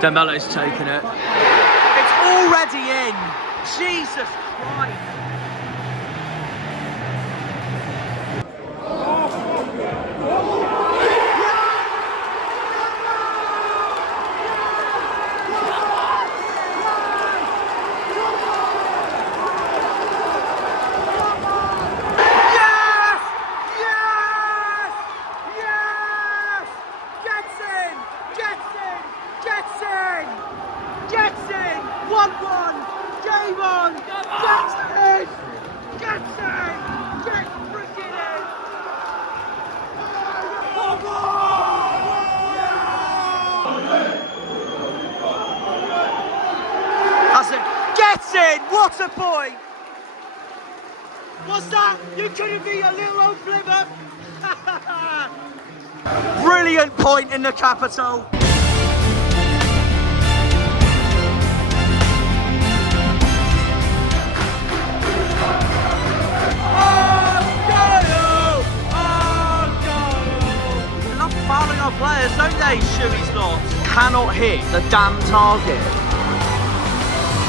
Dembele's taken it. It's already in. Jesus Christ. Gets in! What a point! What's that? You couldn't be a little old Plymouth! Brilliant point in the capital. They love fouling our players, don't they, Schuey's lot? Cannot hit the damn target.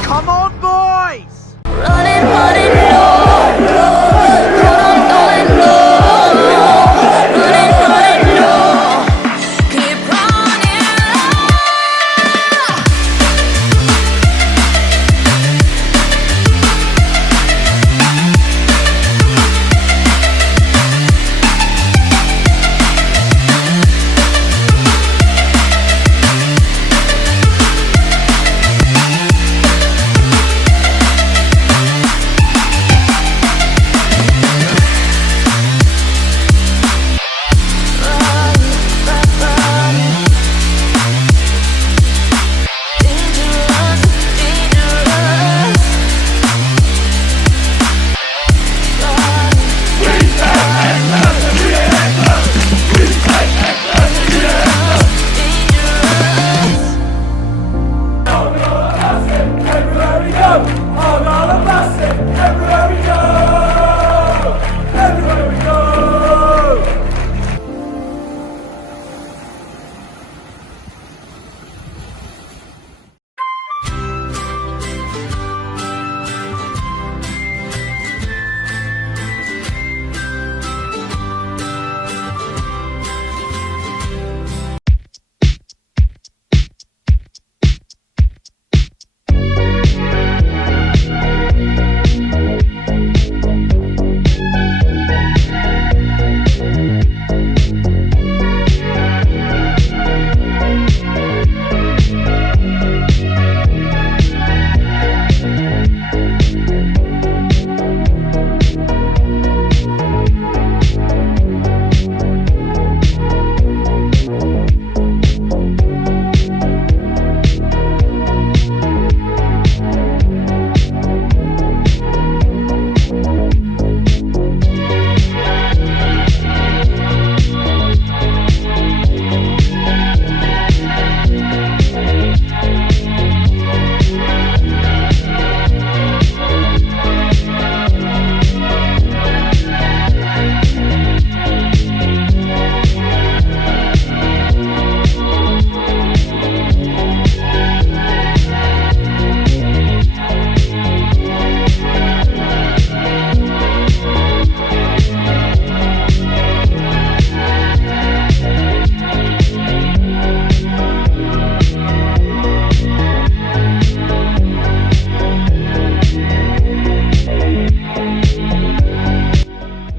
Come on, boys! Running, running, no, running, running, no. Keep running,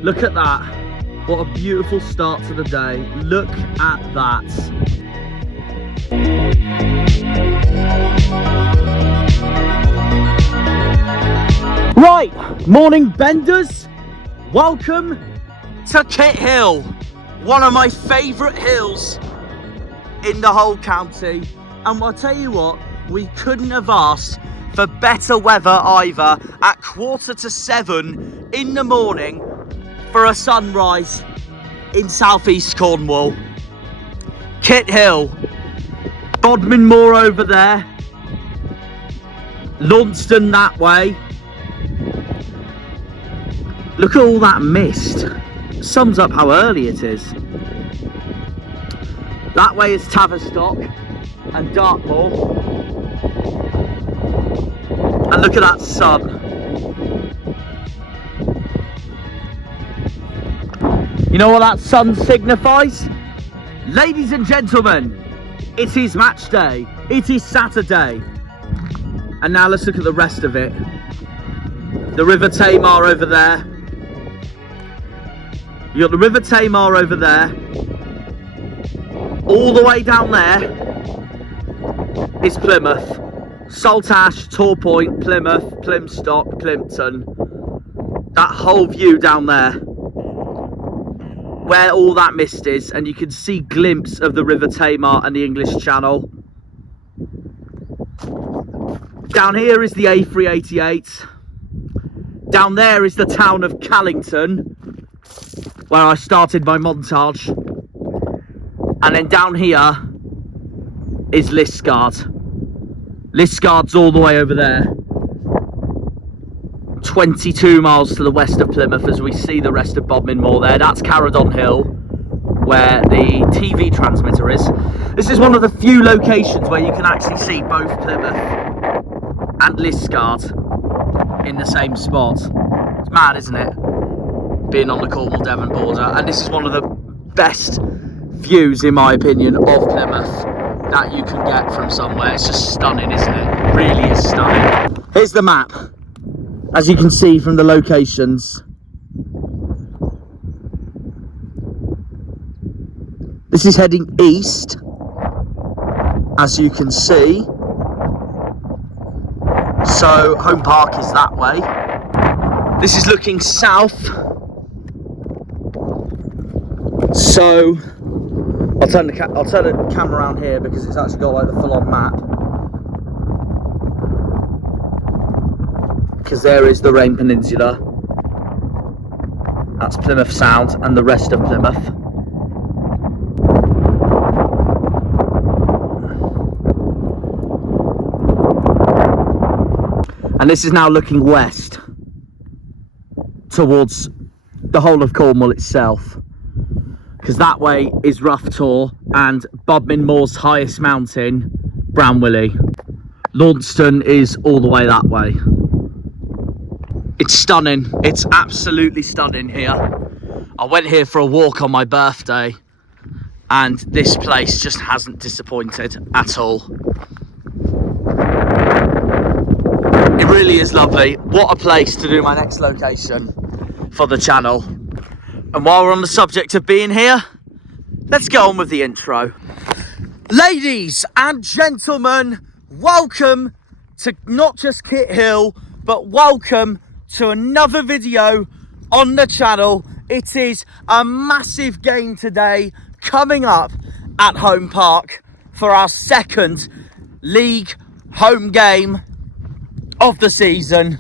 Look at that. What a beautiful start to the day. Look at that. Right, morning benders. Welcome to Kit Hill, one of my favourite hills in the whole county. And I'll tell you what, we couldn't have asked for better weather either at 7:15 in the morning for a sunrise in southeast Cornwall. Kit Hill, Bodmin Moor over there, Launceston that way. Look at all that mist. Sums up how early it is. That way is Tavistock. and Dartmoor. And look at that sun. You know what that sun signifies? Ladies and gentlemen, it is match day. It is Saturday. And now let's look at the rest of it. The River Tamar over there. You got the River Tamar over there. All the way down there is Plymouth. Saltash, Torpoint, Plymouth, Plymstock, Plympton. That whole view down there, where all that mist is, and you can see a glimpse of the River Tamar and the English Channel. Down here is the A388. Down there is the town of Callington, where I started my montage. And then down here is Liskeard. Liskeard's all the way over there. 22 miles to the west of Plymouth, as we see the rest of Bodmin Moor there. That's Caradon Hill, where the TV transmitter is. This is one of the few locations where you can actually see both Plymouth and Liskeard in the same spot. It's mad, isn't it? Being on the Cornwall-Devon border. And this is one of the best views, in my opinion, of Plymouth that you can get from somewhere. It's just stunning, isn't it? It really is stunning. Here's the map, as you can see from the locations. This is heading east, as you can see. So Home Park is that way. This is looking south. So I'll turn the camera around here because it's actually got like the full-on map. Because there is the Rain Peninsula. That's Plymouth Sound and the rest of Plymouth. And this is now looking west towards the whole of Cornwall itself, because that way is Rough Tor and Bodmin Moor's highest mountain, Bramwilly. Launceston is all the way that way. It's stunning. It's absolutely stunning here. I went here for a walk on my birthday and this place just hasn't disappointed at all. It really is lovely. What a place to do my next location for the channel. And while we're on the subject of being here, let's get on with the intro. Ladies and gentlemen, welcome to not just Kit Hill, but welcome to another video on the channel. It is a massive game today coming up at Home Park for our second league home game of the season.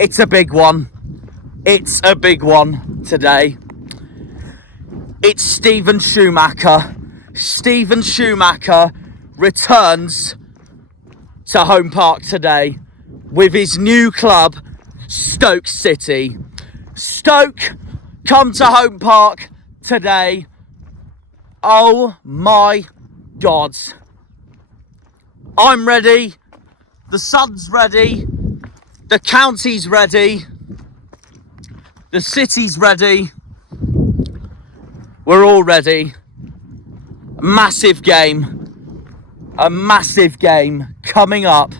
It's a big one. It's a big one today. It's Steven Schumacher. Steven Schumacher returns to Home Park today with his new club, Stoke City. Stoke come to Home Park today. Oh my God. I'm ready. The sun's ready. The county's ready. The city's ready. We're all ready. A massive game coming up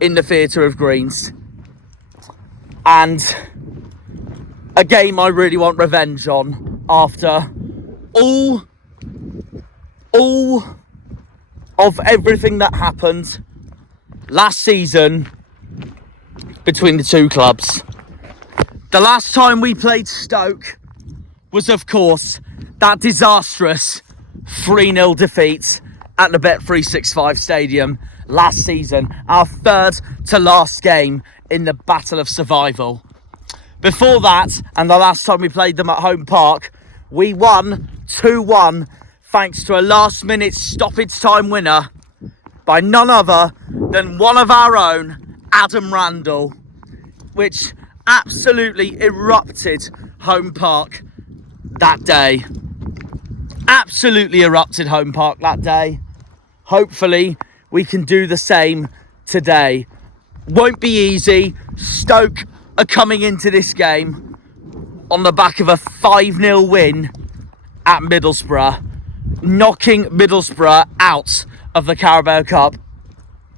in the Theatre of Greens. And a game I really want revenge on after all of everything that happened last season between the two clubs. The last time we played Stoke was, of course, that disastrous 3-0 defeat at the Bet365 Stadium last season, our third to last game in the battle of survival. Before that, and the last time we played them at Home Park, we won 2-1 thanks to a last-minute stoppage time winner by none other than one of our own, Adam Randall, which absolutely erupted Home Park that day. Absolutely erupted Home Park that day. Hopefully, we can do the same today. Won't be easy. Stoke are coming into this game on the back of a 5-0 win at Middlesbrough, knocking Middlesbrough out of the Carabao Cup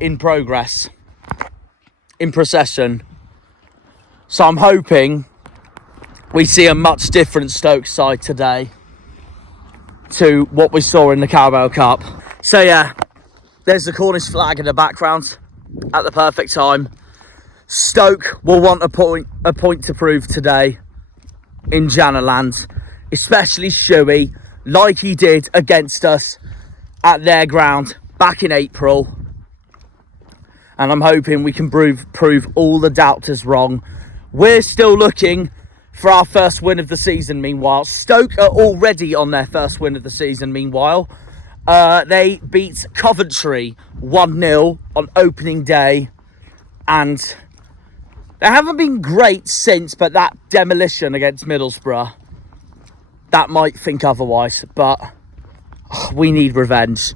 in procession. So I'm hoping we see a much different Stoke side today to what we saw in the Carabao Cup. So yeah, there's the Cornish flag in the background at the perfect time. Stoke will want a point to prove today in Jannerland, especially Schuey, like he did against us at their ground back in April. And I'm hoping we can prove all the doubters wrong. We're still looking for our first win of the season, meanwhile. Stoke are already on their first win of the season, meanwhile. They beat Coventry 1-0 on opening day. And they haven't been great since, but that demolition against Middlesbrough, that might think otherwise. But we need revenge.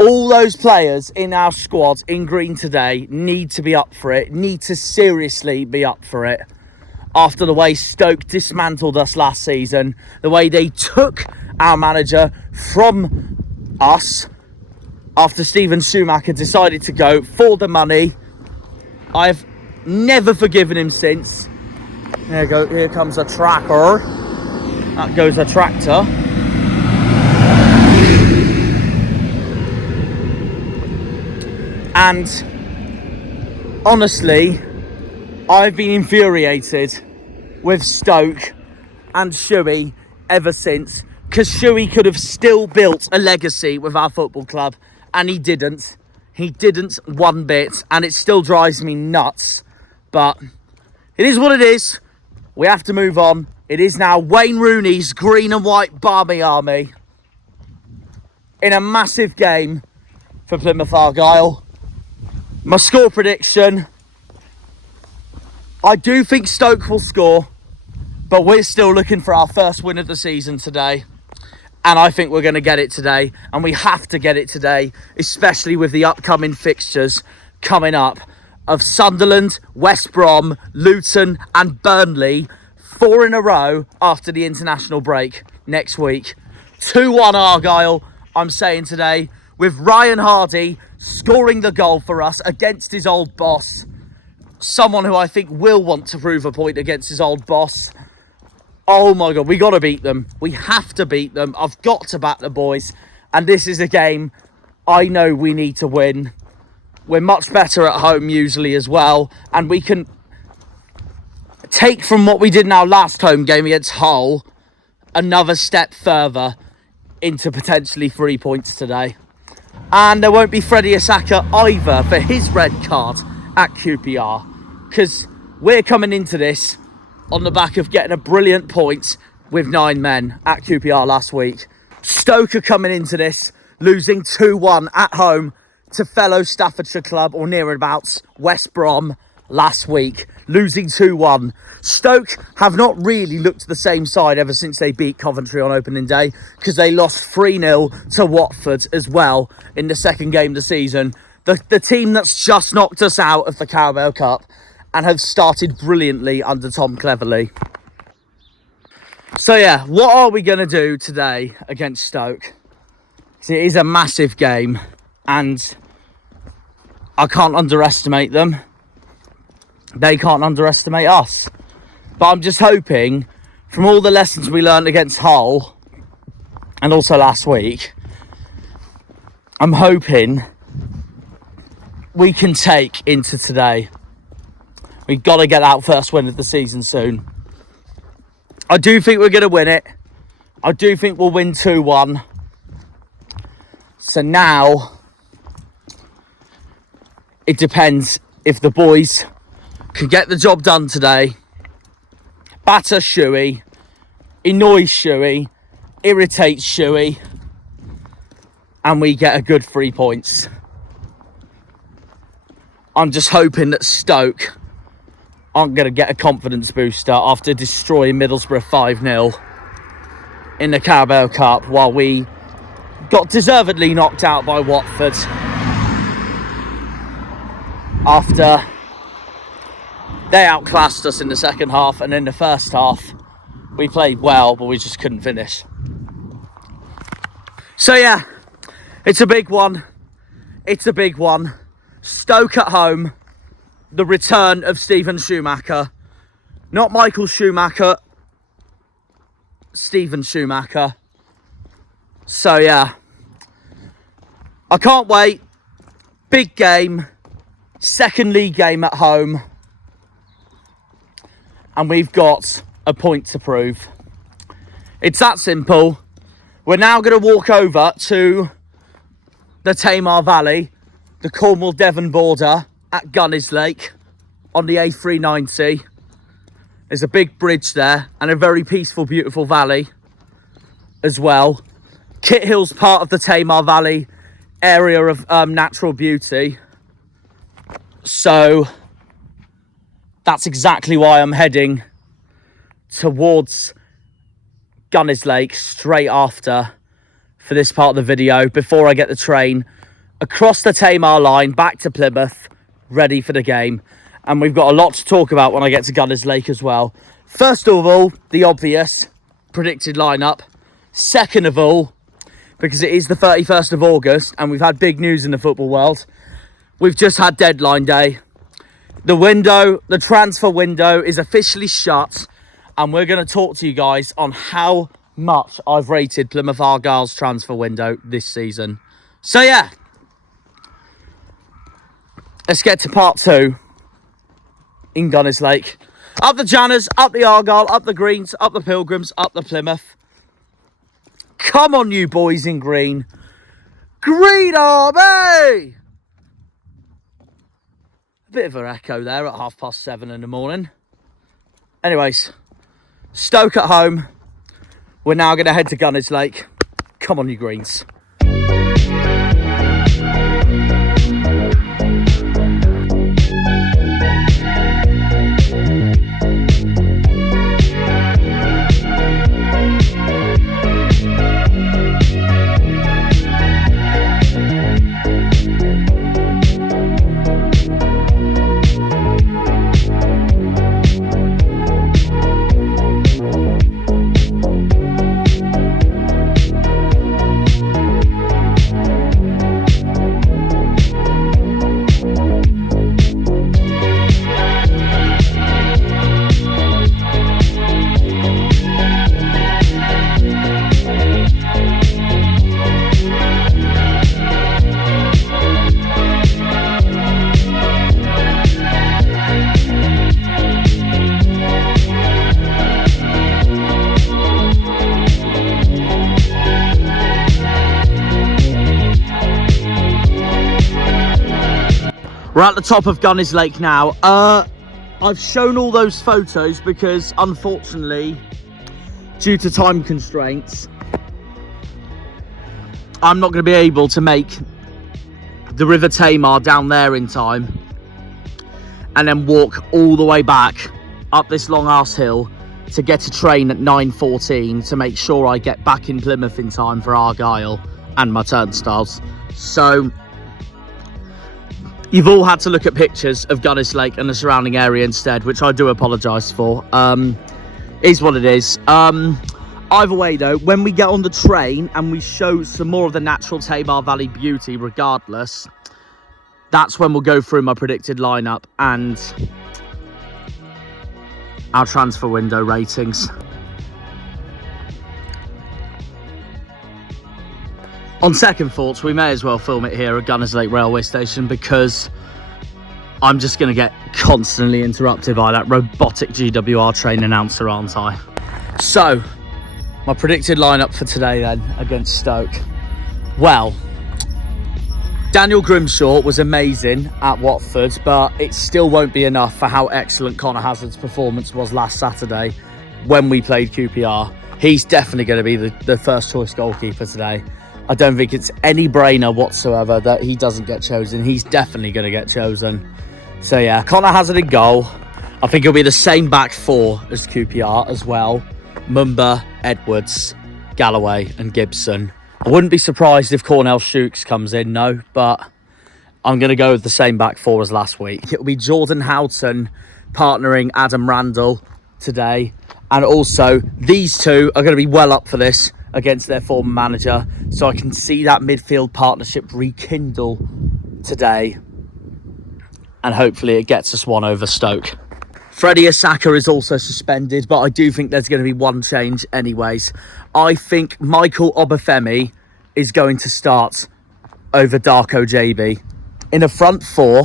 All those players in our squad in green today need to be up for it, need to seriously be up for it. After the way Stoke dismantled us last season, the way they took our manager from us after Steven Schumacher decided to go for the money. I've never forgiven him since. There you go, here comes a tracker. That goes a tractor. And honestly, I've been infuriated with Stoke and Schuey ever since, because Schuey could have still built a legacy with our football club, and he didn't. He didn't one bit, and it still drives me nuts. But it is what it is. We have to move on. It is now Wayne Rooney's green and white Barmy Army in a massive game for Plymouth Argyle. My score prediction, I do think Stoke will score, but we're still looking for our first win of the season today. And I think we're going to get it today. And we have to get it today, especially with the upcoming fixtures coming up of Sunderland, West Brom, Luton and Burnley, 4 in a row after the international break next week. 2-1 Argyle, I'm saying today, with Ryan Hardy scoring the goal for us against his old boss. Someone who I think will want to prove a point against his old boss. Oh my God, we got to beat them. We have to beat them. I've got to back the boys. And this is a game I know we need to win. We're much better at home usually as well. And we can take from what we did in our last home game against Hull another step further into potentially 3 points today. And there won't be Freddie Asaka either for his red card at QPR, because we're coming into this on the back of getting a brilliant point with 9 men at QPR last week. Stoke are coming into this losing 2-1 at home to fellow Staffordshire club, or nearabouts, West Brom last week, losing 2-1. Stoke have not really looked the same side ever since they beat Coventry on opening day, because they lost 3-0 to Watford as well in the second game of the season. The team that's just knocked us out of the Carabao Cup and have started brilliantly under Tom Cleverley. So yeah, what are we going to do today against Stoke? It is a massive game and I can't underestimate them. They can't underestimate us. But I'm just hoping, from all the lessons we learned against Hull and also last week, I'm hoping we can take into today. We've got to get that first win of the season soon. I do think we're going to win it. I do think we'll win 2-1. So now, it depends if the boys can get the job done today. Batter Schuey, annoy Schuey, irritate Schuey, and we get a good 3 points. I'm just hoping that Stoke aren't going to get a confidence booster after destroying Middlesbrough 5-0 in the Carabao Cup, while we got deservedly knocked out by Watford after they outclassed us in the second half, and in the first half we played well, but we just couldn't finish. So yeah, it's a big one. It's a big one. Stoke at home. The return of Steven Schumacher. Not Michael Schumacher. Steven Schumacher. So yeah, I can't wait. Big game. Second league game at home. And we've got a point to prove. It's that simple. We're now going to walk over to the Tamar Valley, the Cornwall-Devon border at Gunner's Lake on the A390. There's a big bridge there and a very peaceful, beautiful valley as well. Kit Hill's part of the Tamar Valley area of natural beauty. So that's exactly why I'm heading towards Gunner's Lake straight after for this part of the video, before I get the train across the Tamar line back to Plymouth, ready for the game. And we've got a lot to talk about when I get to Gunner's Lake as well. First of all, the obvious predicted lineup. Second of all, because it is the 31st of August and we've had big news in the football world, we've just had deadline day. The transfer window is officially shut, and we're going to talk to you guys on how much I've rated Plymouth Argyle's transfer window this season. So yeah, let's get to part 2 in Gunner's Lake. Up the Janners, up the Argyle, up the Greens, up the Pilgrims, up the Plymouth. Come on, you boys in green. Green Army! A bit of an echo there at 7:30 in the morning. Anyways, Stoke at home. We're now going to head to Gunner's Lake. Come on, you Greens. We're at the top of Gunner's Lake now. I've shown all those photos because, unfortunately, due to time constraints, I'm not going to be able to make the River Tamar down there in time and then walk all the way back up this long ass hill to get a train at 9:14 to make sure I get back in Plymouth in time for Argyle and my turnstiles. So you've all had to look at pictures of Gunner's Lake and the surrounding area instead, which I do apologise for. Is what it is. Either way though, when we get on the train and we show some more of the natural Tamar Valley beauty regardless, that's when we'll go through my predicted lineup and our transfer window ratings. On second thoughts, we may as well film it here at Gunner's Lake railway station because I'm just going to get constantly interrupted by that robotic GWR train announcer, aren't I? So, my predicted lineup for today then against Stoke. Well, Daniel Grimshaw was amazing at Watford, but it still won't be enough for how excellent Connor Hazard's performance was last Saturday when we played QPR. He's definitely going to be the first choice goalkeeper today. I don't think it's any brainer whatsoever that he doesn't get chosen. He's definitely going to get chosen. So yeah, Connor Hazard in goal. I think it'll be the same back four as QPR as well. Mumba, Edwards, Galloway and Gibson. I wouldn't be surprised if Cornell Shooks comes in, no, but I'm going to go with the same back four as last week. It'll be Jordan Houghton partnering Adam Randall today. And also, these two are going to be well up for this against their former manager. So I can see that midfield partnership rekindle today. And hopefully it gets us one over Stoke. Freddie Asaka is also suspended, but I do think there's going to be one change anyways. I think Michael Obafemi is going to start over Darko JB. In a front four,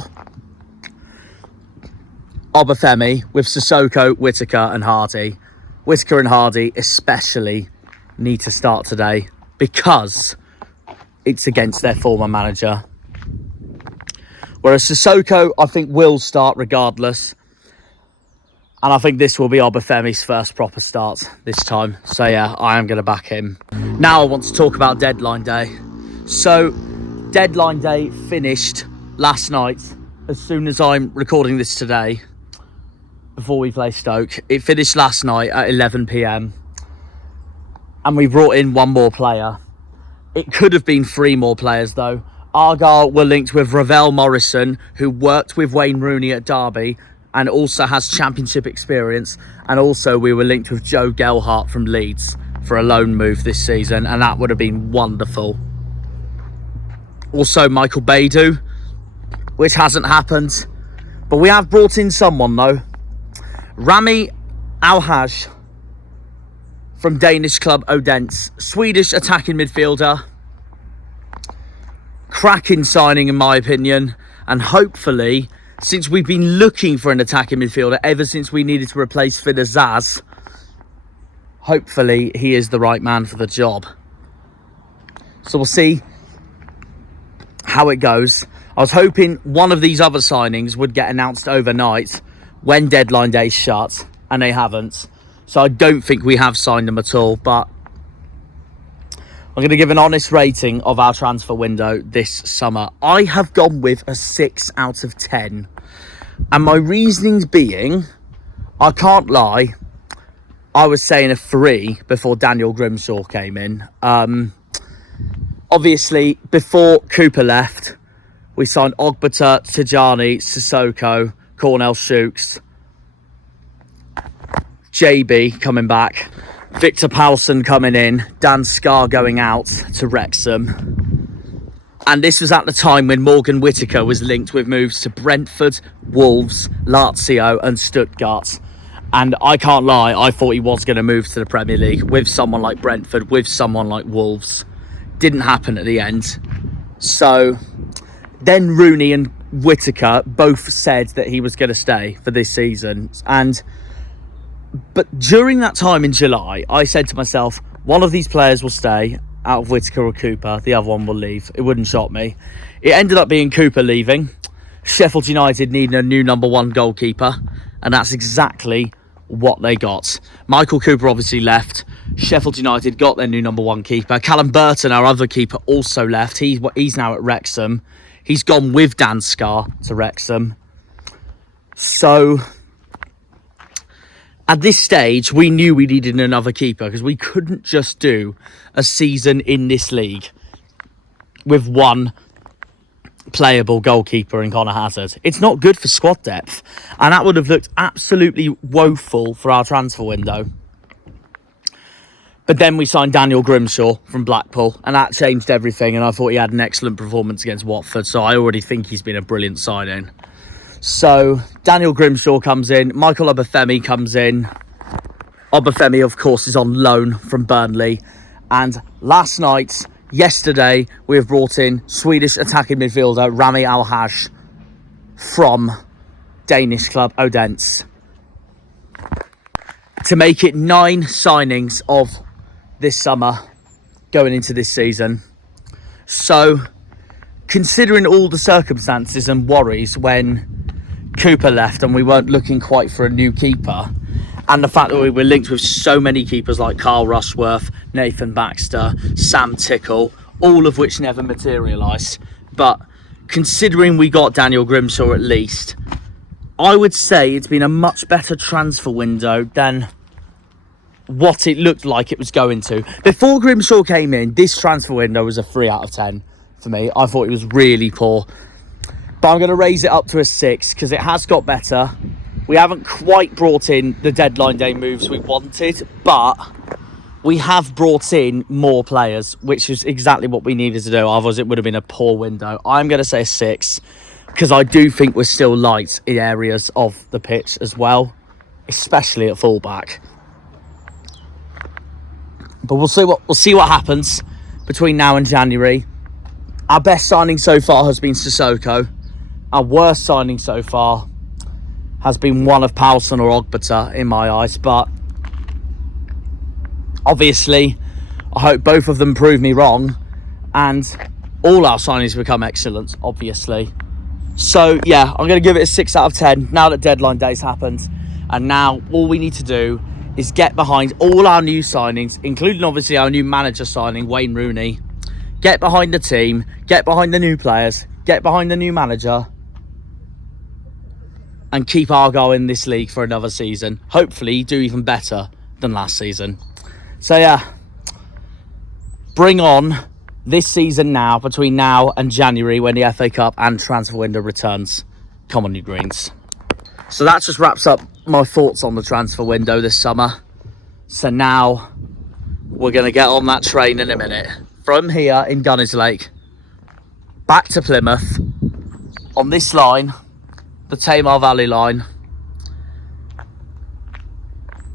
Obafemi with Sissoko, Whittaker and Hardy. Whittaker and Hardy especially need to start today because it's against their former manager. Whereas Sissoko, I think, will start regardless. And I think this will be Obafemi's first proper start this time. So yeah, I am going to back him. Now I want to talk about deadline day. So deadline day finished last night. As soon as I'm recording this today, before we play Stoke, it finished last night at 11 p.m. and we brought in one more player. It could have been three more players though. Argyle were linked with Ravel Morrison, who worked with Wayne Rooney at Derby and also has championship experience, and also we were linked with Joe Gelhart from Leeds for a loan move this season, and that would have been wonderful. Also Michael Baidoo, which hasn't happened, but we have brought in someone though. Rami Alhaj from Danish club Odense, Swedish attacking midfielder. Cracking signing in my opinion, and hopefully, since we've been looking for an attacking midfielder ever since we needed to replace Fidder Zaz, hopefully he is the right man for the job. So we'll see how it goes. I was hoping one of these other signings would get announced overnight when deadline day shut, and they haven't. So I don't think we have signed them at all, but I'm going to give an honest rating of our transfer window this summer. I have gone with a 6 out of 10. And my reasonings being, I can't lie, I was saying a 3 before Daniel Grimshaw came in. Obviously, before Cooper left, we signed Ogbata, Tijani, Sissoko, Cornell Shooks, JB coming back, Victor Powelson coming in, Dan Scarr going out to Wrexham. And this was at the time when Morgan Whittaker was linked with moves to Brentford, Wolves, Lazio and Stuttgart. And I can't lie, I thought he was going to move to the Premier League with someone like Brentford, with someone like Wolves. Didn't happen at the end. So then Rooney and Whittaker both said that he was going to stay for this season. But during that time in July, I said to myself, one of these players will stay out of Whittaker or Cooper. The other one will leave. It wouldn't shock me. It ended up being Cooper leaving. Sheffield United needed a new number one goalkeeper. And that's exactly what they got. Michael Cooper obviously left. Sheffield United got their new number one keeper. Callum Burton, our other keeper, also left. He's now at Wrexham. He's gone with Dan Scarr to Wrexham. So at this stage, we knew we needed another keeper because we couldn't just do a season in this league with one playable goalkeeper in Connor Hazard. It's not good for squad depth, and that would have looked absolutely woeful for our transfer window. But then we signed Daniel Grimshaw from Blackpool, and that changed everything, and I thought he had an excellent performance against Watford, so I already think he's been a brilliant signing. So Daniel Grimshaw comes in, Michael Obafemi comes in. Obafemi, of course, is on loan from Burnley. And yesterday, we have brought in Swedish attacking midfielder Rami Alhaj from Danish club Odense to make it 9 signings of this summer going into this season. So considering all the circumstances and worries when Cooper left and we weren't looking quite for a new keeper, and the fact that we were linked with so many keepers like Carl Rushworth, Nathan Baxter, Sam Tickle, all of which never materialised, but considering we got Daniel Grimshaw at least, I would say it's been a much better transfer window than what it looked like it was going to. Before Grimshaw came in, this transfer window was a 3 out of 10 for me. I thought it was really poor. But I'm going to raise it up to a 6 because it has got better. We haven't quite brought in the deadline day moves we wanted, but we have brought in more players, which is exactly what we needed to do. Otherwise, it would have been a poor window. I'm going to say a 6 because I do think we're still light in areas of the pitch as well, especially at fullback. But we'll see what happens between now and January. Our best signing so far has been Sissoko. Our worst signing so far has been one of Powelson or Ogbata in my eyes, but obviously I hope both of them prove me wrong and all our signings become excellent, obviously. So yeah, I'm going to give it a 6 out of 10 now that deadline day's happened, and now all we need to do is get behind all our new signings, including obviously our new manager signing, Wayne Rooney. Get behind the team, get behind the new players, get behind the new manager, and keep Argyle in this league for another season. Hopefully do even better than last season. So yeah, bring on this season now, between now and January when the FA Cup and transfer window returns. Come on, you Greens. So that just wraps up my thoughts on the transfer window this summer. So now we're going to get on that train in a minute. From here in Gunners Lake, back to Plymouth, on this line, the Tamar Valley line,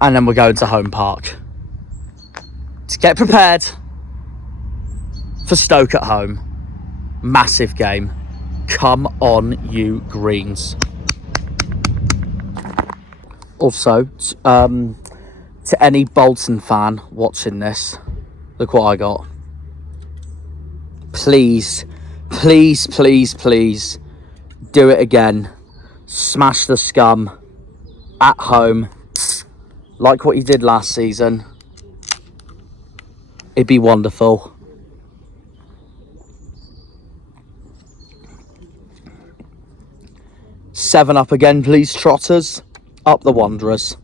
and then we're going to Home Park to get prepared for Stoke at home. Massive game. Come on, you Greens. Also, to any Bolton fan watching this, look what I got. Please, please, please, please do it again. Smash the scum at home like what you did last season. It'd be wonderful. Seven up again, please, Trotters. Up the Wanderers.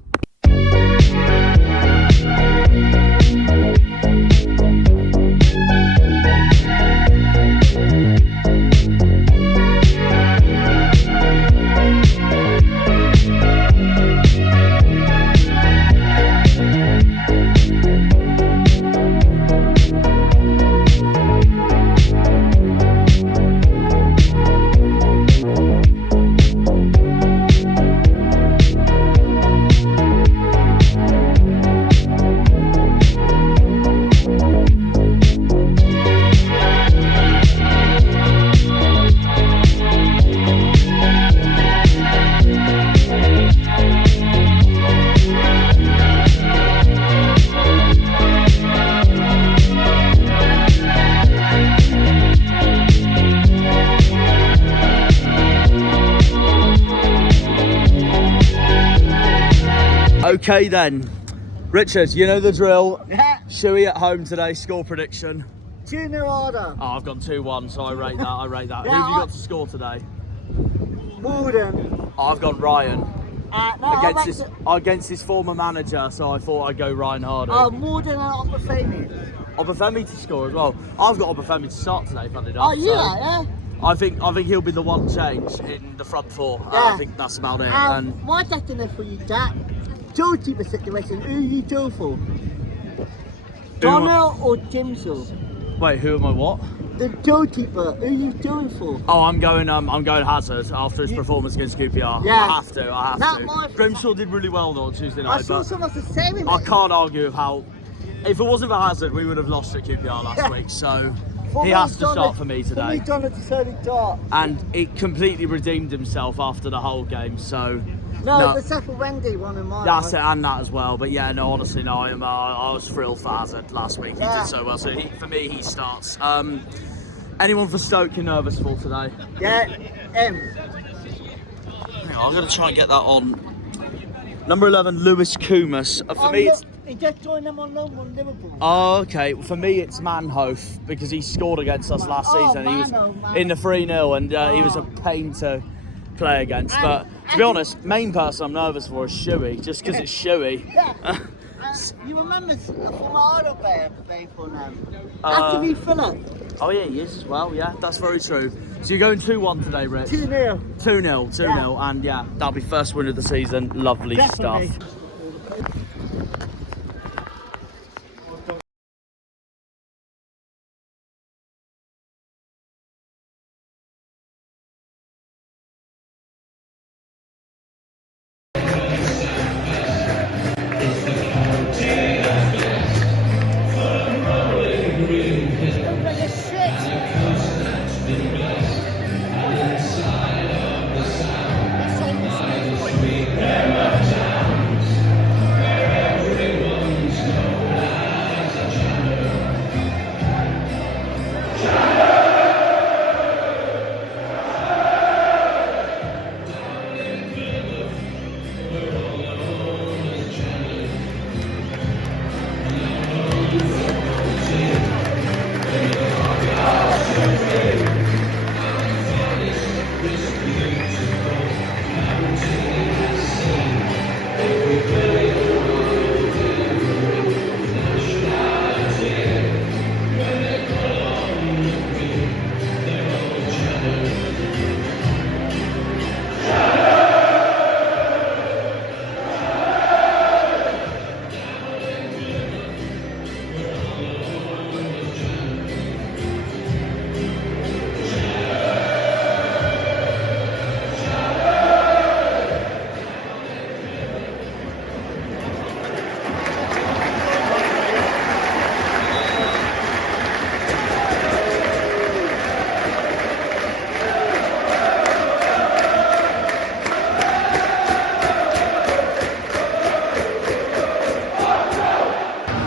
Okay then, Richard, you know the drill. Yeah. Schuey at home today, score prediction. 2-0 order. Oh, I've gone 2-1, so I rate that, I rate that. Yeah, Who have you got to score today? Walden. Oh, I've gone Ryan. No, Against his former manager, so I thought I'd go Ryan Hardy. Walden and Obafemi. Obafemi to score as well. I've got Obafemi to start today, funny enough. Oh, you are, yeah? I think he'll be the one change in the front four. Yeah. I think that's about it. My question for you, Jack. Goalkeeper situation, who you go for? Donnell or Jimsel? Wait, who am I what? The goalkeeper, who you going for? Oh, I'm going Hazard after his performance against QPR. Yeah. I have to. Not my- Grimshaw did really well though on Tuesday night. I saw but someone saying it. I can't argue with how. If it wasn't for Hazard, we would have lost at QPR last week. So he has to start for me today. Donnell decided to. And it completely redeemed himself after the whole game. So. No, the Seffer Wendy one in mine. That's it, and that as well. But yeah, no, honestly, no, I was thrilled for Hazard last week. He Yeah. did so well. So for me, he starts. Anyone for Stoke you're nervous for today? Yeah, Hang on, I'm going to try and get that on. Number 11, Lewis Kumas. For me, it's... He just joined them on loan on Liverpool. Oh, okay. For me, it's Manhoef because he scored against us last season. He was in the 3-0 and he was a pain to play against. But to be honest, main person I'm nervous for is Schuey, just because it's Schuey. Yeah. You remember from Argyle Way playing for them? Anthony Phillip. Oh yeah, he is as well, yeah, that's very true. So you're going 2-1 today, Rich? 2-0. 2-0, 2-0, and yeah, that'll be first win of the season. Lovely Definitely. stuff.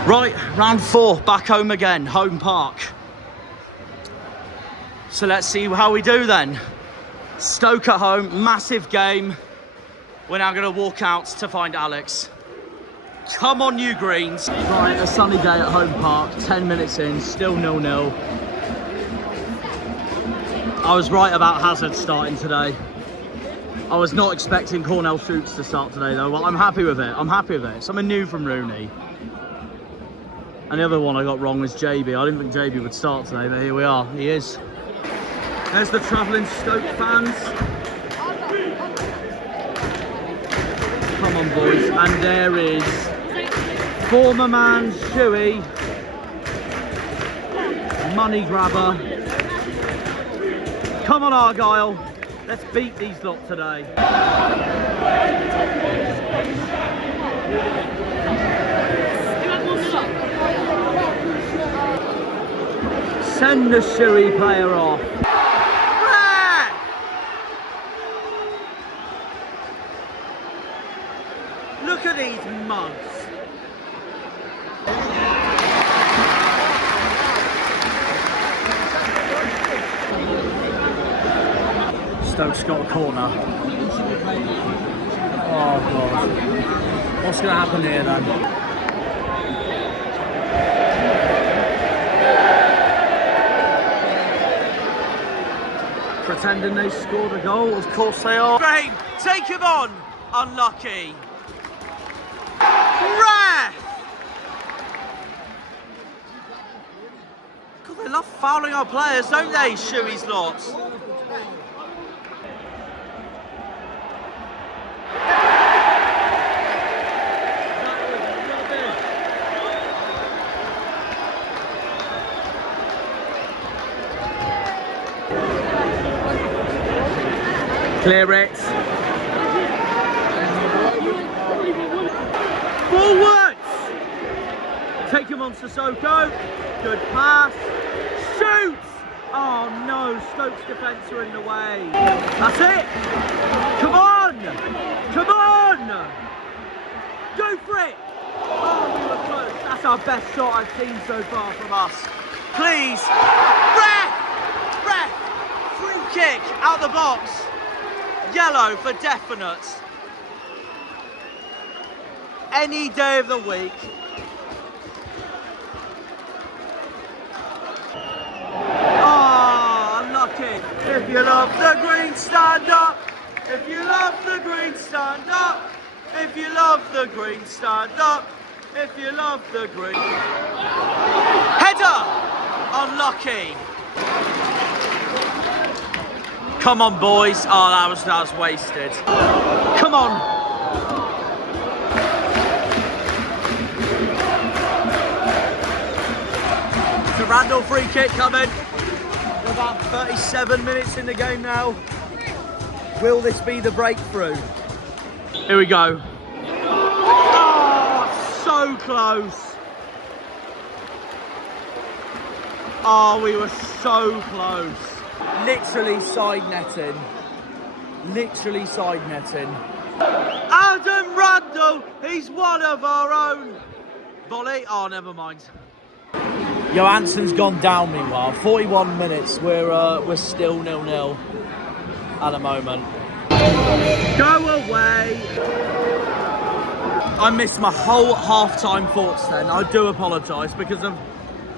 Right, round 4, back home again, home park. So let's see how we do then. Stoke at home, massive game. We're now gonna walk out to find Alex. Come on, you Greens. Right, a sunny day at home park, 10 minutes in, still 0-0. I was right about Hazard starting today. I was not expecting Cornell Shoots to start today though. Well, I'm happy with it, Something new from Rooney. And the other one I got wrong was JB. I didn't think JB would start today, but here we are. He is. There's the travelling Stoke fans. Come on, boys. And there is former man Schuey. Money grabber. Come on, Argyle. Let's beat these lot today. Send the Schuey player off. Look at these mugs. Stoke's got a corner. Oh God. What's going to happen here then? Pretending they scored a goal, of course they are. Great, take him on. Unlucky. Ref! God, they love fouling our players, don't they, Shuey's lot? Clear it. Forwards! Take him on Sissoko. Good pass. Shoot! Oh no, Stoke's defence are in the way. That's it! Come on! Come on! Go for it! Oh, we were close. That's our best shot I've seen so far from us. Please! Ref! Ref! Free kick out the box. Yellow for definite. Any day of the week. Oh, unlucky. If you love the green, stand up. If you love the green, stand up. If you love the green, stand up. if you love the green. Header! Unlucky. Come on, boys. Oh, that was wasted. Come on. It's a Randall free kick coming. We're about 37 minutes in the game now. Will this be the breakthrough? Here we go. Oh, so close. Oh, we were so close. Literally side netting. Literally side netting. Adam Randall, he's one of our own. Volley, oh, never mind. Johansson's gone down meanwhile. 41 minutes, we're still 0-0 at the moment. Go away. I missed my whole half-time thoughts then. I do apologise because of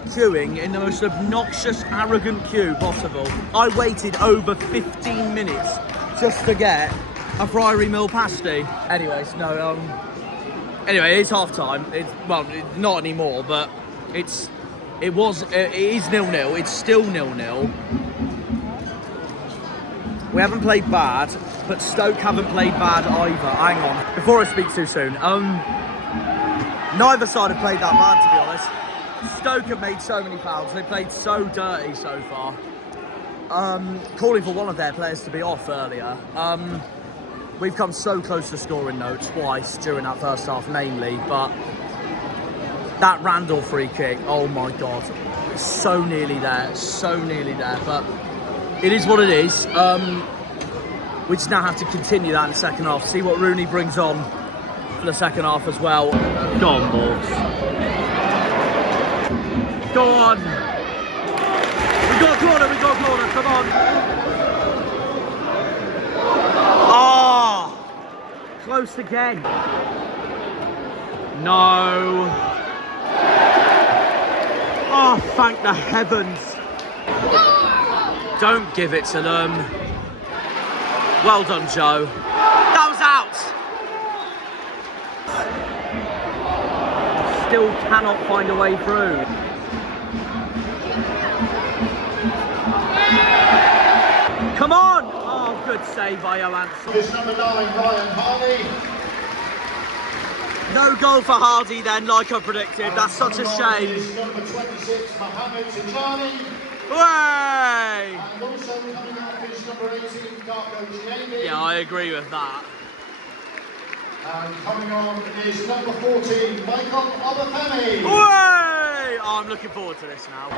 queuing in the most obnoxious, arrogant queue possible. I waited over 15 minutes just to get a Friary Mill pasty. Anyways, no, anyway, it's half-time. It's, well, not anymore, but it is 0-0. It's still 0-0. We haven't played bad, but Stoke haven't played bad either. Hang on, before I speak too soon. Neither side have played that bad, to be honest. Stoke have made so many fouls. They played so dirty so far. Calling for one of their players to be off earlier. We've come so close to scoring though twice during that first half, mainly. But that Randall free kick, oh my God, so nearly there, so nearly there. But it is what it is. We just now have to continue that in the second half. See what Rooney brings on for the second half as well. Go on, Morgs. Go on. We got a corner, come on. Oh, close again. No. Oh, thank the heavens. Don't give it to them. Well done, Joe. That was out. Still cannot find a way through. Come on! Oh, good save by Johansson. It's number 9, Ryan Hardy. No goal for Hardy then, like I predicted. That's such a shame. Is number 26, Mohammed Tijani. Way! And also coming up is number 18, Darko Gianni. Yeah, I agree with that. And coming on is number 14, Michael Obafemi. Way! Oh, I'm looking forward to this now.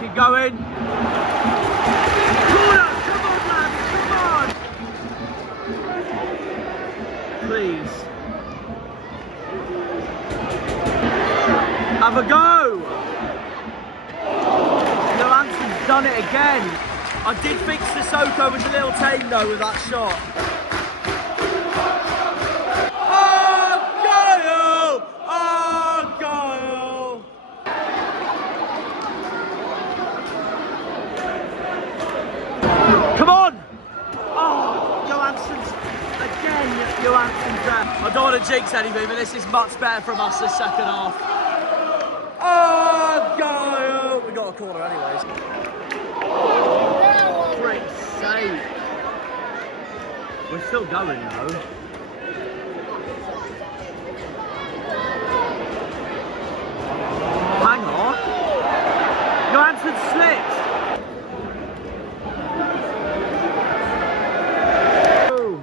Keep going. Corner! Come on, lads! Come on! Please. Have a go! Johansson's done it again. I did think Sissoko was a little tame though with that shot. Argyle! Argyle! Come on! Oh, Johansson's there. I don't want to jinx anything, but this is much better from us this second half. Argyle! We got a corner anyways. Great save. We're still going though. Hang on. Johansson slipped. Oh.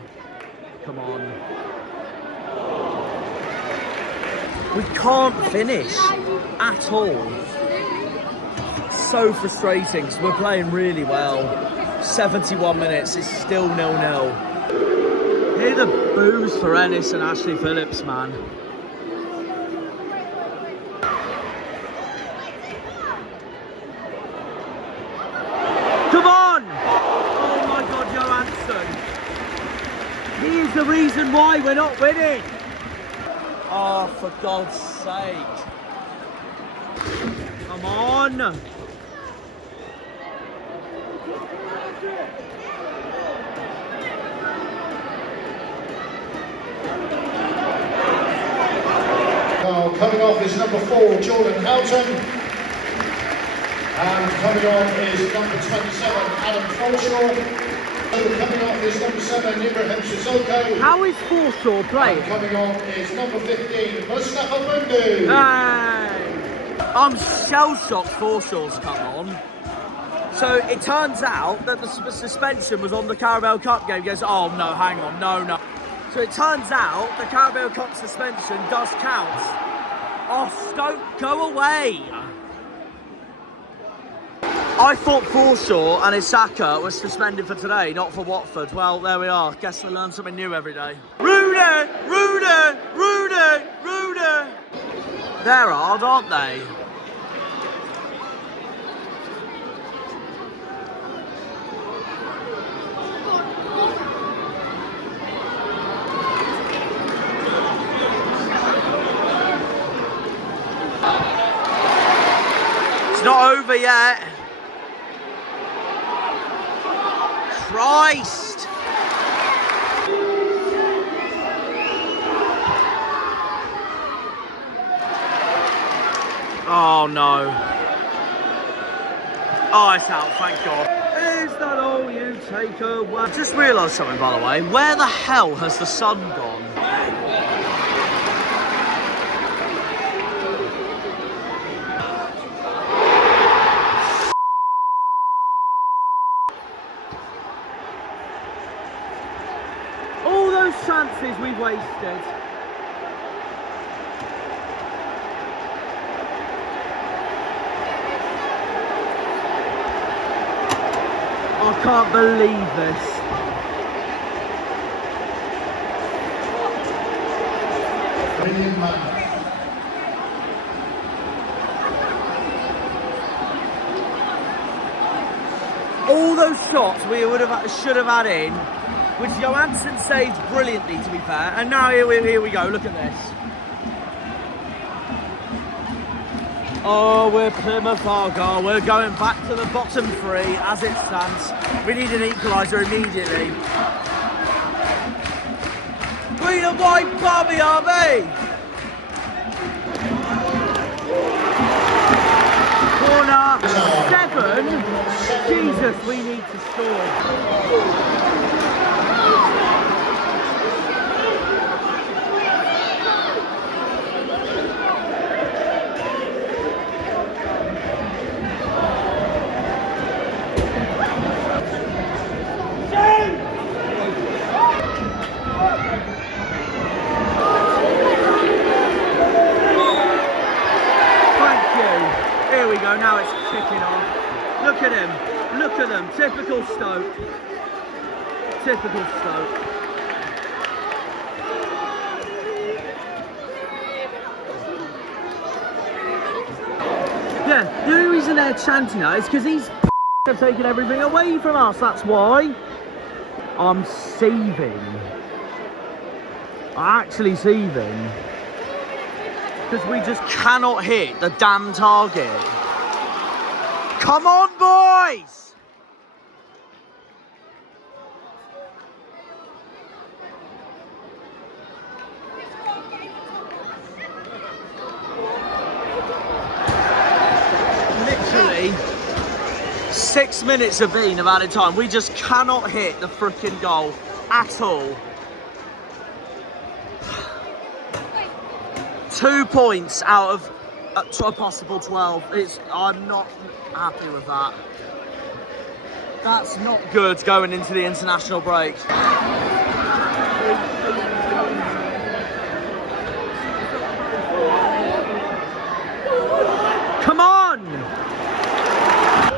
Come on. We can't finish at all. So frustrating because we're playing really well. 71 minutes, it's still 0-0. Hear the boos for Ennis and Ashley Phillips, man. Come on! Oh my God, Johansson. He is the reason why we're not winning. Oh, for God's sake. Come on. off is number 4, Jordan Houghton. And coming on is number 27, Adam Forshaw. Coming off is number 7, Ibrahim Sissoko. How is Forshaw playing? And coming on is number 15, Mustafa Bundu. Hey! I'm shell-shocked Forshaw's come on. So it turns out that the suspension was on the Carabao Cup game. He goes, oh no, hang on, no. So it turns out the Carabao Cup suspension does count. Oh, Stoke, go away! I thought Forshaw and Isaka was suspended for today, not for Watford. Well, there we are. Guess we learn something new every day. Rudy! They're hard, aren't they? It's not over yet. Christ! Oh no. Oh, it's out, thank God. Is that all you take away? I just realised something, by the way. Where the hell has the sun gone? All those chances we wasted. I can't believe this. Brilliant man. All those shots we should have had in, which Johansson saved brilliantly, to be fair. And now here we go. Look at this. Oh, we're Plymouth Argyle. We're going back to the bottom 3 as it stands. We need an equaliser immediately. Green and white, Bobby, are they? Corner 7. Jesus, we need to score. Now it's kicking off. Look at him. Look at them. Typical Stoke. Typical Stoke. Yeah, the only reason they're chanting that is because these have taken everything away from us. That's why. I'm seething. I'm actually seething. Because we just cannot hit the damn target. Come on, boys! Literally 6 minutes have been of added time. We just cannot hit the frickin' goal at all. 2 points out of a possible 12. I'm not happy with that. That's not good going into the international break. Come on!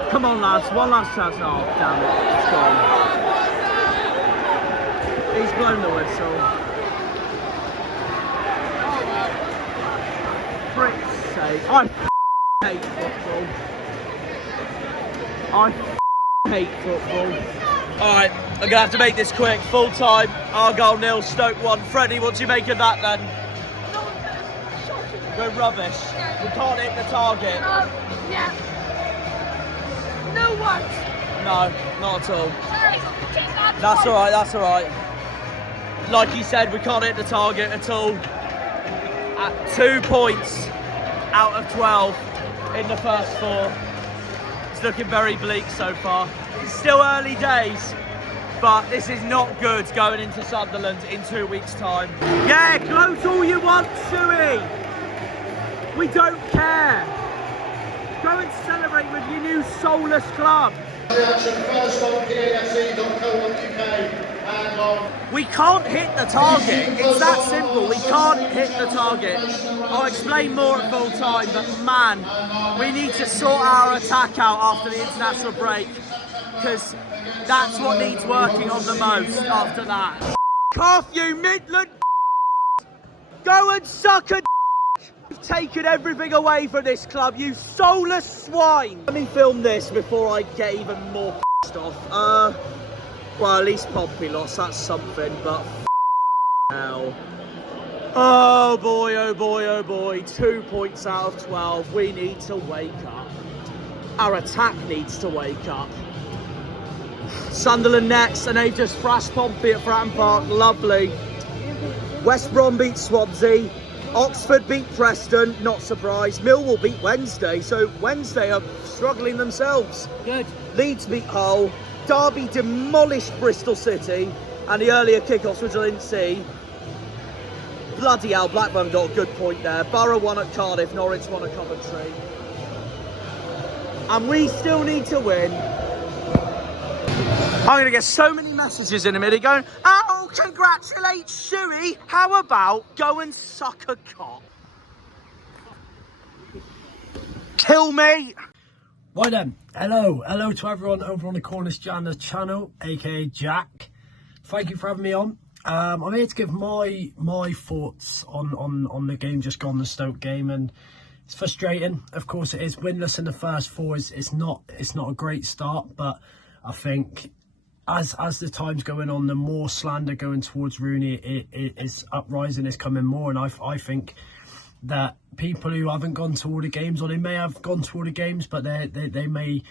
Come on, lads. One last chance. Oh, damn it. It's gone. He's blown the whistle. Frick's sake. I hate football. I hate football. Alright, I'm going to have to make this quick. Full time, Argyle 0, Stoke 1. Freddie, what do you make of that then? We're rubbish. We can't hit the target. Yeah. No one. No, not at all. Sorry. That's alright, that's alright. Like you said, we can't hit the target at all. At 2 points out of 12 in the first 4. It's looking very bleak so far. It's still early days, but this is not good going into Sunderland in 2 weeks' time. Yeah, gloat all you want, Schuey. We don't care. Go and celebrate with your new soulless club. Reaction first on pafc.co.uk and on. We can't hit the target. It's that simple. We can't hit the target. I'll explain more at full time, but man, we need to sort our attack out after the international break, because that's what needs working on the most after that. Off you Midland. Go and suck a. You've taken everything away from this club, you soulless swine. Let me film this before I get even more pissed off. Well, at least Pompey lost, that's something, but hell. Oh boy, oh boy, oh boy. 2 points out of 12. We need to wake up. Our attack needs to wake up. Sunderland next, and they just thrashed Pompey at Fratton Park. Lovely. West Brom beat Swansea. Oxford beat Preston, not surprised. Millwall beat Wednesday, so Wednesday are struggling themselves. Good. Leeds beat Hull. Derby demolished Bristol City, and the earlier kickoffs, which I didn't see. Bloody hell, Blackburn got a good point there. Borough won at Cardiff, Norwich won at Coventry. And we still need to win. I'm going to get so many messages in a minute going, oh, congratulate Schuey. How about go and suck a cock? Kill me. Right then, hello to everyone over on the Cornish Janner channel, aka Jack. Thank you for having me on. I'm here to give my thoughts on the game just gone, the Stoke game, and it's frustrating. Of course, it is winless in the first 4. It's not a great start, but I think as the time's going on, the more slander going towards Rooney, it's uprising is coming more, and I think that people who haven't gone to all the games, or they may have gone to all the games, but they may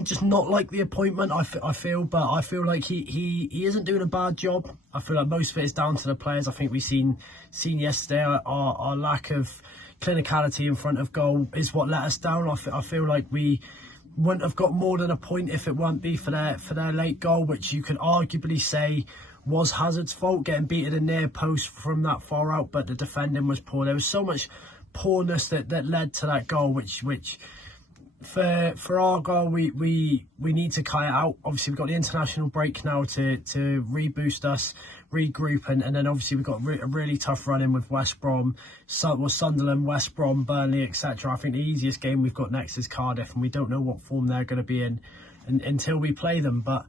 just not like the appointment. I feel, but I feel like he isn't doing a bad job. I feel like most of it is down to the players. I think we've seen yesterday our lack of clinicality in front of goal is what let us down. I feel like we wouldn't have got more than a point if it weren't be for their late goal, which you could arguably say was Hazard's fault, getting beaten in near post from that far out, but the defending was poor. There was so much poorness that led to that goal, which for Argyle we need to cut it out. Obviously we've got the international break now to reboost us, regroup, and then obviously we've got a really tough run in with West Brom, Sunderland, West Brom, Burnley, etc. I think the easiest game we've got next is Cardiff, and we don't know what form they're going to be in until we play them. But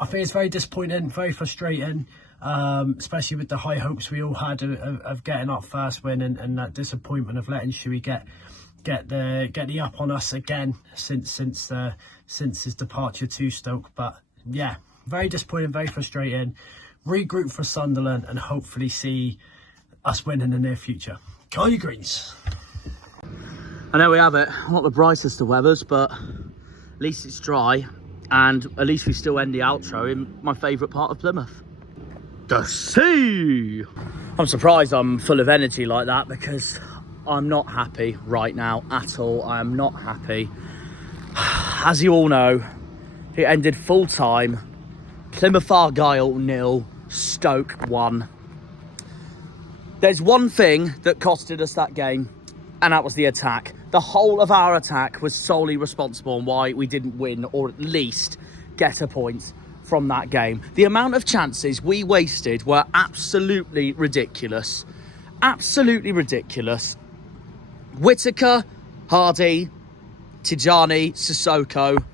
I think it's very disappointing, very frustrating, especially with the high hopes we all had of getting our first win, and that disappointment of letting Schuey get the up on us again since his departure to Stoke. But yeah, very disappointing, very frustrating. Regroup for Sunderland and hopefully see us win in the near future. Go you Greens. And there we have it. Not the brightest of weathers, but at least it's dry, and at least we still end the outro in my favourite part of Plymouth, the sea. I'm surprised I'm full of energy like that, because I'm not happy right now at all. I am not happy. As you all know, it ended full time. Plymouth Argyle 0, Stoke 1. There's one thing that costed us that game, and that was the attack. The whole of our attack was solely responsible on why we didn't win, or at least get a point from that game. The amount of chances we wasted were absolutely ridiculous. Absolutely ridiculous. Whittaker, Hardy, Tijani, Sissoko,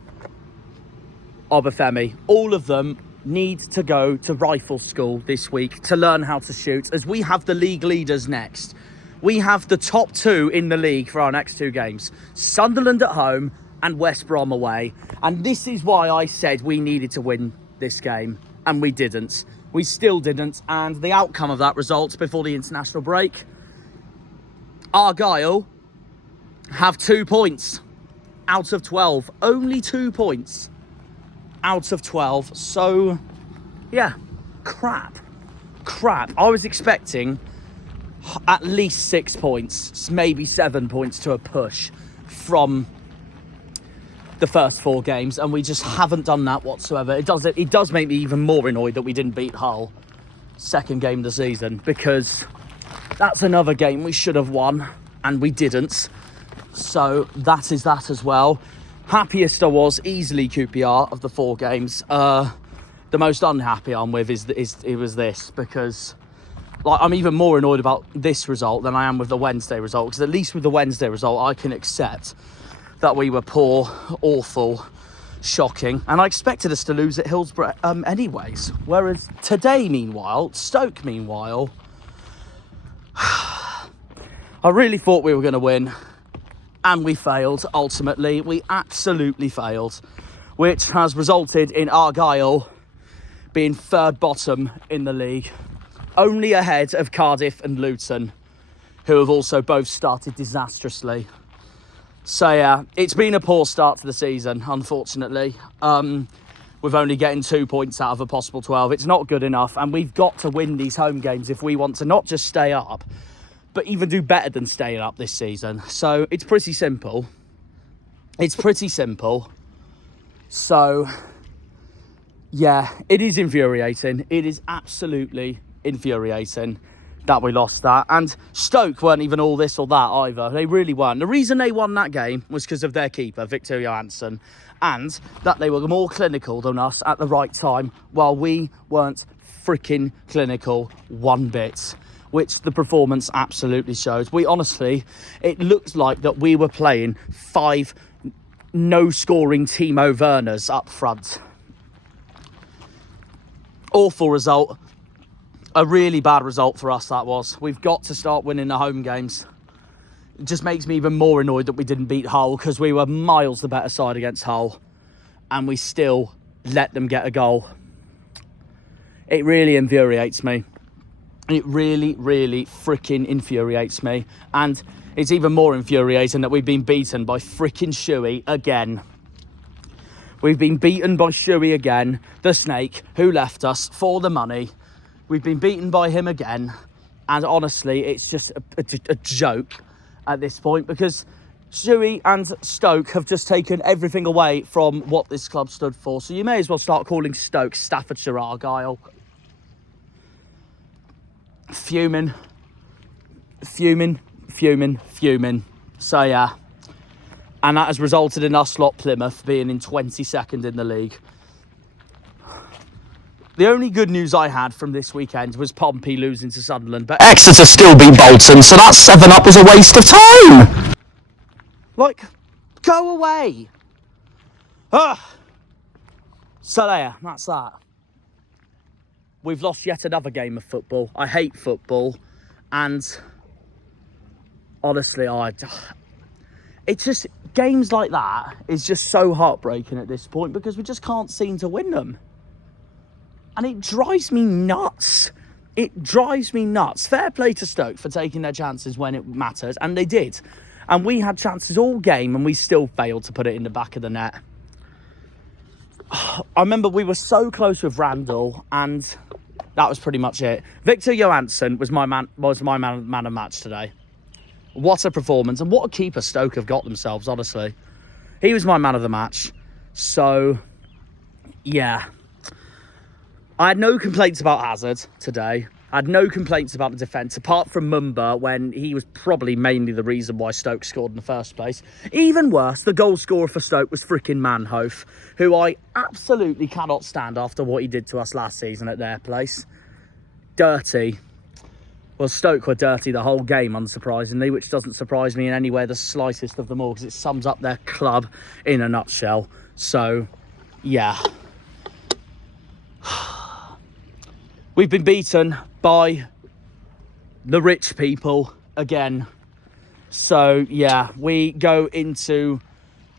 Obafemi, all of them need to go to rifle school this week to learn how to shoot, as we have the league leaders next. We have the top 2 in the league for our next 2 games. Sunderland at home and West Brom away. And this is why I said we needed to win this game, and we didn't. We still didn't, and the outcome of that result before the international break, Argyle have 2 points out of 12. Only 2 points out of 12. So, yeah, crap. I was expecting at least 6 points, maybe 7 points to a push from the first 4 games, and we just haven't done that whatsoever. It does make me even more annoyed that we didn't beat Hull second game of the season, because that's another game we should have won and we didn't. So that is that as well. Happiest I was easily QPR of the 4 games. The most unhappy I'm with it was this, because like I'm even more annoyed about this result than I am with the Wednesday result, because at least with the Wednesday result I can accept that we were poor, awful, shocking, and I expected us to lose at Hillsborough anyways. Whereas today, meanwhile, Stoke, meanwhile, I really thought we were going to win, and we failed. Ultimately, we absolutely failed, which has resulted in Argyle being third bottom in the league, only ahead of Cardiff and Luton, who have also both started disastrously. So yeah, it's been a poor start to the season, unfortunately. We're only getting 2 points out of a possible 12. It's not good enough, and we've got to win these home games if we want to not just stay up, but even do better than staying up this season. So it's pretty simple. So yeah, it is infuriating. It is absolutely infuriating that we lost that. And Stoke weren't even all this or that either. They really weren't. The reason they won that game was because of their keeper, Victor Johansson, and that they were more clinical than us at the right time, while we weren't freaking clinical one bit, which the performance absolutely shows. It looked like that we were playing 5 no-scoring Timo Werners up front. Awful result. A really bad result for us, that was. We've got to start winning the home games. It just makes me even more annoyed that we didn't beat Hull, because we were miles the better side against Hull, and we still let them get a goal. It really infuriates me. It really, really freaking infuriates me. And it's even more infuriating that we've been beaten by freaking Schuey again. We've been beaten by Schuey again, the snake, who left us for the money. We've been beaten by him again, and honestly, it's just a joke at this point, because Schuey and Stoke have just taken everything away from what this club stood for. So you may as well start calling Stoke Staffordshire Argyle. Fuming. So yeah, and that has resulted in us lot Plymouth being in 22nd in the league. The only good news I had from this weekend was Pompey losing to Sunderland, but Exeter still beat Bolton, so that 7-up was a waste of time. Like, go away. Ugh. So there, that's that. We've lost yet another game of football. I hate football, and honestly, it's just, games like that is just so heartbreaking at this point, because we just can't seem to win them. And it drives me nuts. Fair play to Stoke for taking their chances when it mattered, and they did. And we had chances all game, and we still failed to put it in the back of the net. I remember we were so close with Randall, and that was pretty much it. Victor Johansson was my man of match today. What a performance, and what a keeper Stoke have got themselves, honestly. He was my man of the match. So, yeah. I had no complaints about Hazard today. I had no complaints about the defence, apart from Mumba, when he was probably mainly the reason why Stoke scored in the first place. Even worse, the goal scorer for Stoke was freaking Manhoef, who I absolutely cannot stand after what he did to us last season at their place. Dirty. Well, Stoke were dirty the whole game, unsurprisingly, which doesn't surprise me in any way the slightest of them all, because it sums up their club in a nutshell. So, yeah. We've been beaten by the rich people again. So, yeah, we go into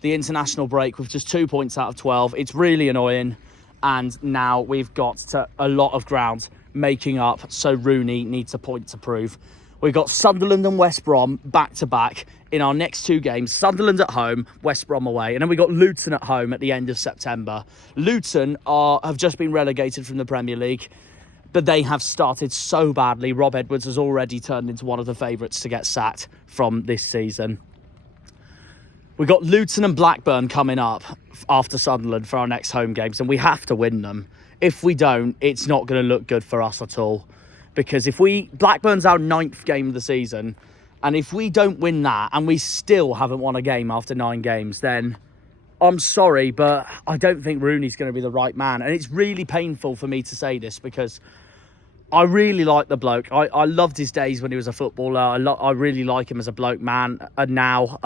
the international break with just 2 points out of 12. It's really annoying. And now we've got to a lot of ground making up, so Rooney needs a point to prove. We've got Sunderland and West Brom back-to-back in our next 2 games. Sunderland at home, West Brom away. And then we've got Luton at home at the end of September. Luton have just been relegated from the Premier League. but they have started so badly. Rob Edwards has already turned into one of the favourites to get sacked from this season. We've got Luton and Blackburn coming up after Sunderland for our next home games, and we have to win them. If we don't, it's not going to look good for us at all. Because Blackburn's our 9th game of the season, and if we don't win that, and we still haven't won a game after 9 games, then I'm sorry, but I don't think Rooney's going to be the right man. And it's really painful for me to say this, because I really like the bloke. I loved his days when he was a footballer. I really like him as a bloke, man. And now,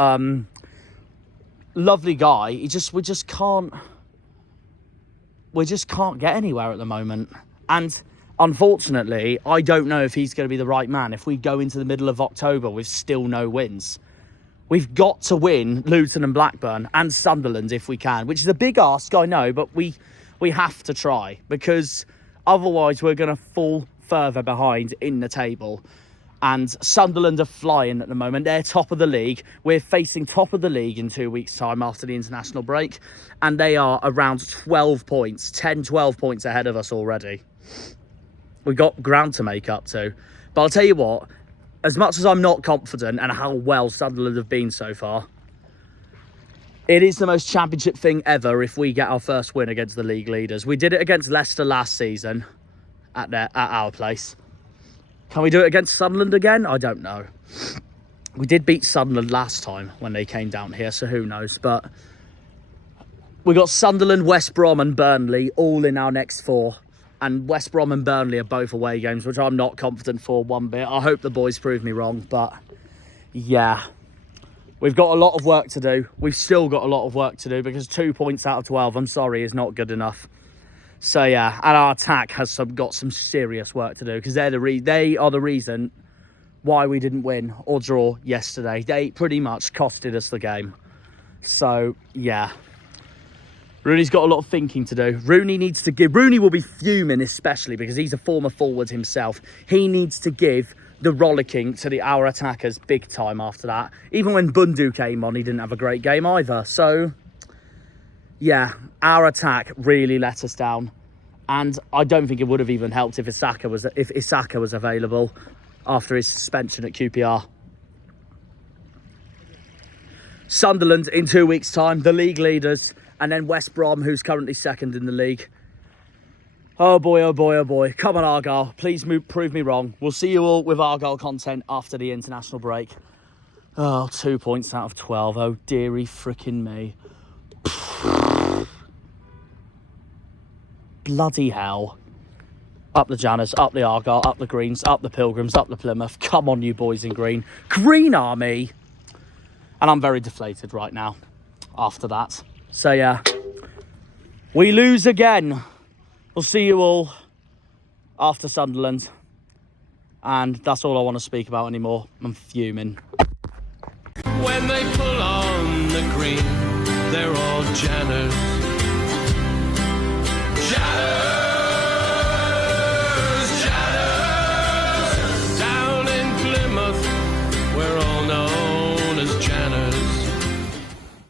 lovely guy. We just can't get anywhere at the moment. And unfortunately, I don't know if he's going to be the right man if we go into the middle of October with still no wins. We've got to win Luton and Blackburn and Sunderland if we can, which is a big ask, I know, but we have to try, because otherwise we're going to fall further behind in the table. And Sunderland are flying at the moment. They're top of the league. We're facing top of the league in 2 weeks' time after the international break. And they are around 12 points, 10, 12 points ahead of us already. We've got ground to make up to. But I'll tell you what, as much as I'm not confident and how well Sunderland have been so far, it is the most championship thing ever if we get our first win against the league leaders. We did it against Leicester last season at our place. Can we do it against Sunderland again? I don't know. We did beat Sunderland last time when they came down here, so who knows. But we got Sunderland, West Brom and Burnley all in our next 4. And West Brom and Burnley are both away games, which I'm not confident for one bit. I hope the boys prove me wrong, but yeah. We've got a lot of work to do. We've still got a lot of work to do, because 2 points out of 12, I'm sorry, is not good enough. So yeah, and our attack has got some serious work to do, because they are the reason why we didn't win or draw yesterday. They pretty much costed us the game. So yeah, Rooney's got a lot of thinking to do. Rooney will be fuming, especially because he's a former forward himself. He needs to give the rollicking to our attackers big time after that. Even when Bundu came on, he didn't have a great game either. So yeah, our attack really let us down. And I don't think it would have even helped if Isaka was available after his suspension at QPR. Sunderland in 2 weeks' time, the league leaders, and then West Brom, who's currently second in the league. Oh boy, oh boy, oh boy. Come on, Argyle. Please prove me wrong. We'll see you all with Argyle content after the international break. Oh, 2 points out of 12. Oh, dearie frickin' me. Bloody hell. Up the Janners, up the Argyle, up the Greens, up the Pilgrims, up the Plymouth. Come on, you boys in green. Green Army. And I'm very deflated right now after that. So yeah, we lose again. We'll see you all after Sunderland. And that's all I want to speak about anymore. I'm fuming. When they pull on the green, they're all Janners.